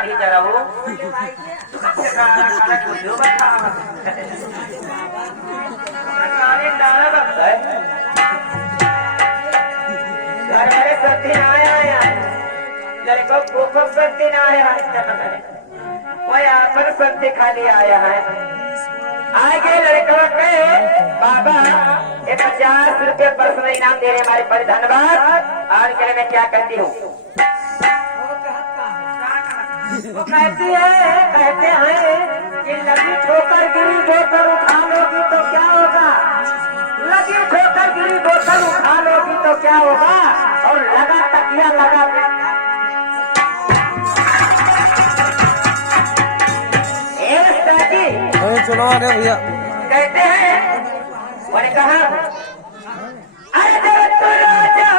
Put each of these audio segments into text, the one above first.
दाढ़ी जराऊ करते आया लड़को को करते आया वही अपन करते खाली आया है आगे लड़का के बाबा 50 रुपये पर्सनल इनाम दे रहे हमारे पर धन्यवाद। आज के लिए मैं क्या करती हूँ वो कहते हैं कि लगी ठोकर गिरी बोतल उठा लोगी तो क्या होगा, लगी ठोकर गिरी बोतल उठा लोगी तो क्या होगा, और लगा तकिया लगा चलो अरे भैया कहते हैं मैंने कहा अरे तो राजा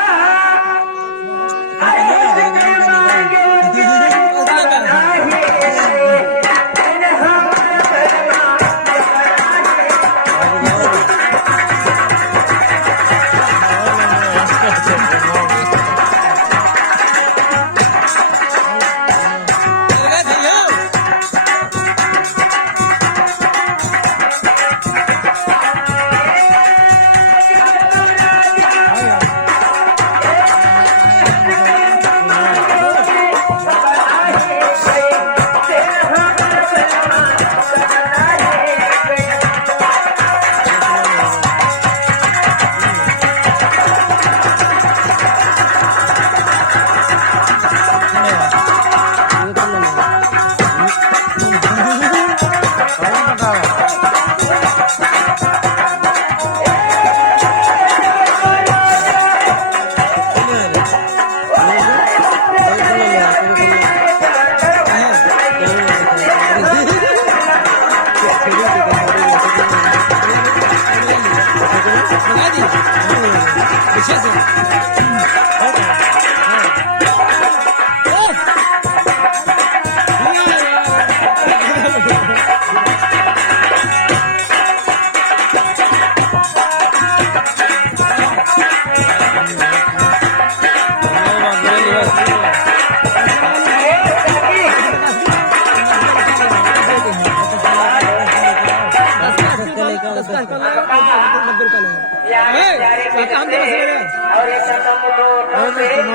और एक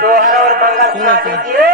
दोहरा और मंगल कीजिए।